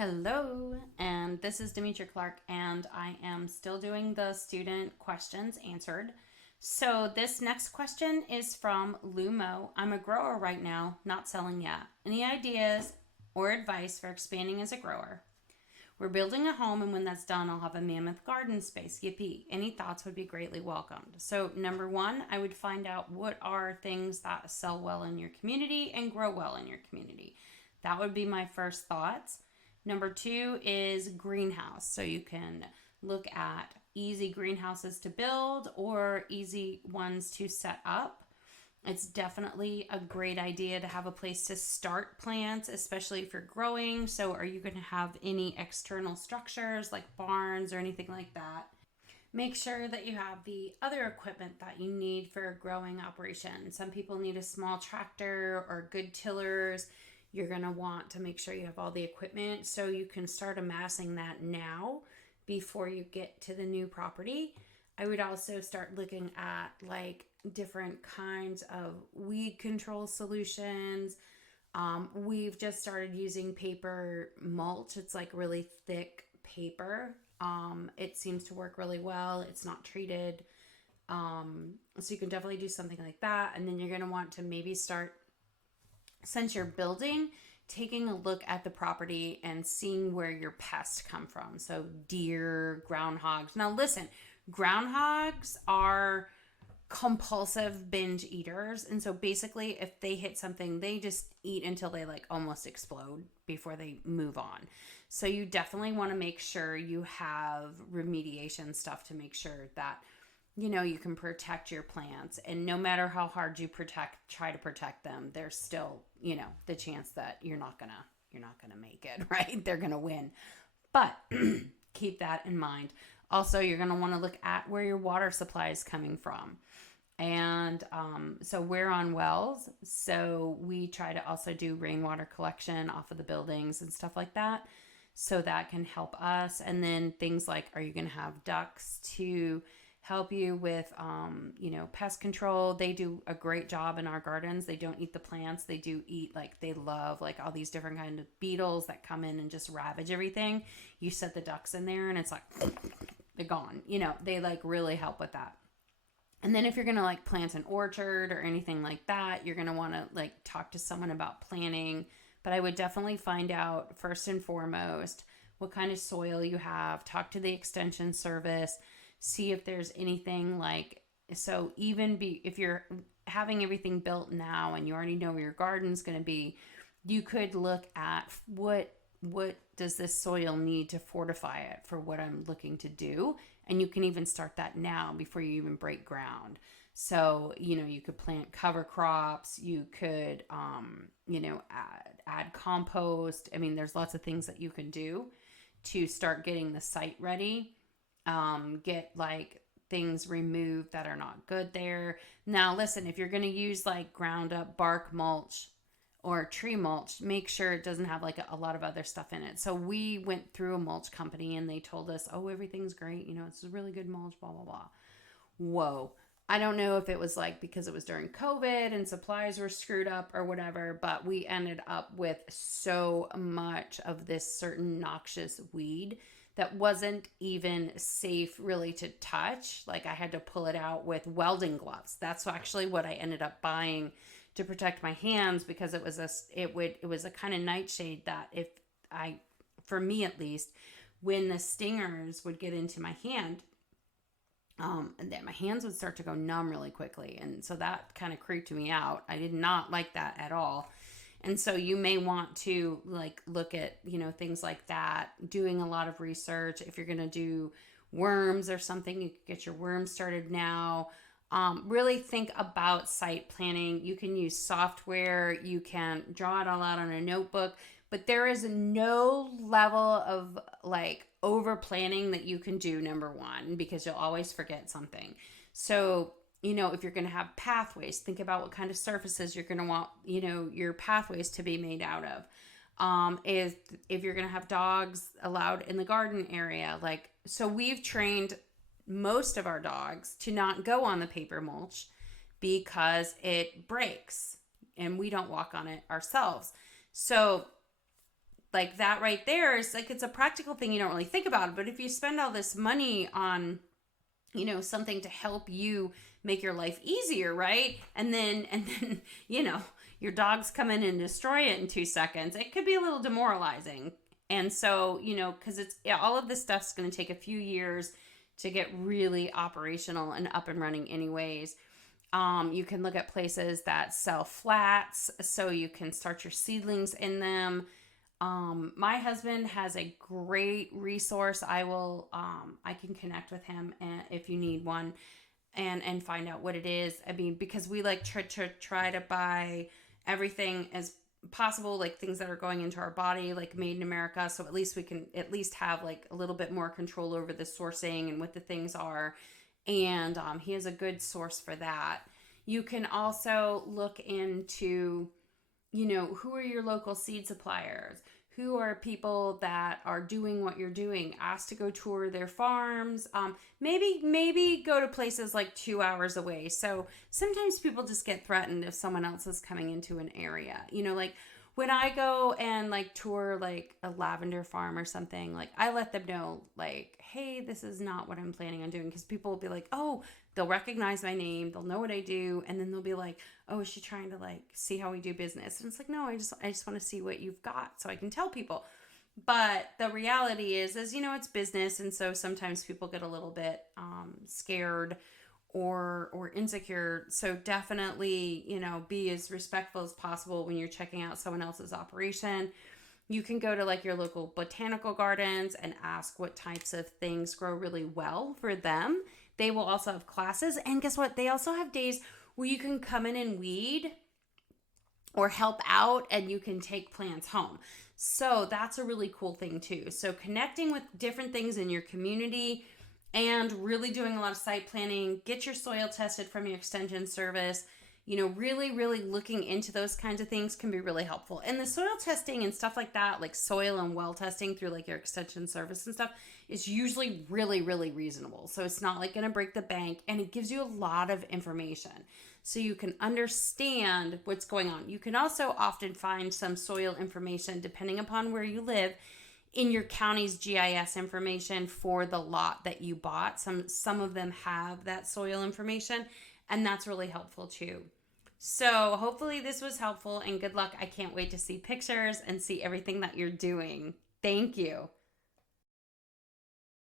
Hello, and this is Demetria Clark, and I am still doing the student questions answered. So, this next question is from Lumo. I'm a grower right now, not selling yet. Any ideas or advice for expanding as a grower? We're building a home, and when that's done, I'll have a mammoth garden space. Yippee. Any thoughts would be greatly welcomed. So, number one, I would find out what are things that sell well in your community and grow well in your community. That would be my first thoughts. Number two is greenhouse. So you can look at easy greenhouses to build or easy ones to set up. It's definitely a great idea to have a place to start plants, especially if you're growing. So, are you going to have any external structures like barns or anything like that? Make sure that you have the other equipment that you need for a growing operation. Some people need a small tractor or good tillers. You're going to want to make sure you have all the equipment so you can start amassing that now before you get to the new property. I would also start looking at like different kinds of weed control solutions. We've just started using paper mulch. It's like really thick paper. It seems to work really well. It's not treated. So you can definitely do something like that. And then you're going to want to maybe start, since you're building, taking a look at the property and seeing where your pests come from. So deer, groundhogs. Now listen, groundhogs are compulsive binge eaters. And so basically if they hit something, they just eat until they like almost explode before they move on. So you definitely want to make sure you have remediation stuff to make sure that you can protect your plants. And no matter how hard you try to protect them, there's still, the chance that you're not gonna make it, right? They're gonna win. But keep that in mind. Also, you're gonna want to look at where your water supply is coming from. And so we're on wells. So we try to also do rainwater collection off of the buildings and stuff like that. So that can help us. And then things like, are you gonna have ducks to help you with, pest control? They do a great job in our gardens. They don't eat the plants. They do eat, they love all these different kind of beetles that come in and just ravage everything. You set the ducks in there and it's like, they're gone. They really help with that. And then if you're going to plant an orchard or anything like that, you're going to want to talk to someone about planting. But I would definitely find out first and foremost what kind of soil you have. Talk to the extension service. See if there's anything if you're having everything built now and you already know where your garden's going to be, you could look at what does this soil need to fortify it for what I'm looking to do. And you can even start that now before you even break ground. So, you could plant cover crops. You could, add compost. I mean, there's lots of things that you can do to start getting the site ready. Get things removed that are not good there. Now listen, if you're going to use ground up bark mulch or tree mulch, make sure it doesn't have a lot of other stuff in it. So we went through a mulch company and they told us, oh, everything's great. It's a really good mulch, blah, blah, blah. Whoa. I don't know if it was because it was during COVID and supplies were screwed up or whatever, but we ended up with so much of this certain noxious weed that wasn't even safe really to touch. I had to pull it out with welding gloves. That's actually what I ended up buying to protect my hands, because it was a kind of nightshade that for me at least, when the stingers would get into my hand, and then my hands would start to go numb really quickly. And so that kind of creeped me out. I did not like that at all. And so you may want to look at, things like that, doing a lot of research. If you're going to do worms or something, you can get your worms started now. Really think about site planning. You can use software. You can draw it all out on a notebook, but there is no level of over planning that you can do, number one, because you'll always forget something. So if you're going to have pathways, think about what kind of surfaces you're going to want, your pathways to be made out of. If you're going to have dogs allowed in the garden area, so we've trained most of our dogs to not go on the paper mulch because it breaks and we don't walk on it ourselves. So like that right there is like, it's a practical thing you don't really think about. But if you spend all this money on, something to help you make your life easier, right? And then, your dogs come in and destroy it in 2 seconds, it could be a little demoralizing. And so, because all of this stuff's going to take a few years to get really operational and up and running anyways. You can look at places that sell flats so you can start your seedlings in them. My husband has a great resource. I can connect with him if you need one and find out what it is. I mean, because we like try to buy everything as possible, like things that are going into our body, like made in America. So at least we can at least have like a little bit more control over the sourcing and what the things are. And he has a good source for that. You can also look into, who are your local seed suppliers? Who are people that are doing what you're doing? Ask to go tour their farms. Maybe go to places like 2 hours away. So sometimes people just get threatened if someone else is coming into an area. Like when I go and like tour like a lavender farm or something, like I let them know like, hey, this is not what I'm planning on doing. Because people will be like, oh, they'll recognize my name, they'll know what I do, and then they'll be like, oh, is she trying to like see how we do business? And it's like, no, I just want to see what you've got so I can tell people. But the reality is it's business, and so sometimes people get a little bit scared or insecure. So definitely, be as respectful as possible when you're checking out someone else's operation. You can go to like your local botanical gardens and ask what types of things grow really well for them. They will also have classes, and guess what? They also have days where you can come in and weed or help out, and you can take plants home. So that's a really cool thing too. So connecting with different things in your community and really doing a lot of site planning, get your soil tested from your extension service. Really, really looking into those kinds of things can be really helpful. And the soil testing and stuff like that, like soil and well testing through like your extension service and stuff, is usually really, really reasonable. So it's not like going to break the bank, and it gives you a lot of information so you can understand what's going on. You can also often find some soil information, depending upon where you live, in your county's GIS information for the lot that you bought. Some of them have that soil information, and that's really helpful too. So hopefully this was helpful, and good luck. I can't wait to see pictures and see everything that you're doing. Thank you.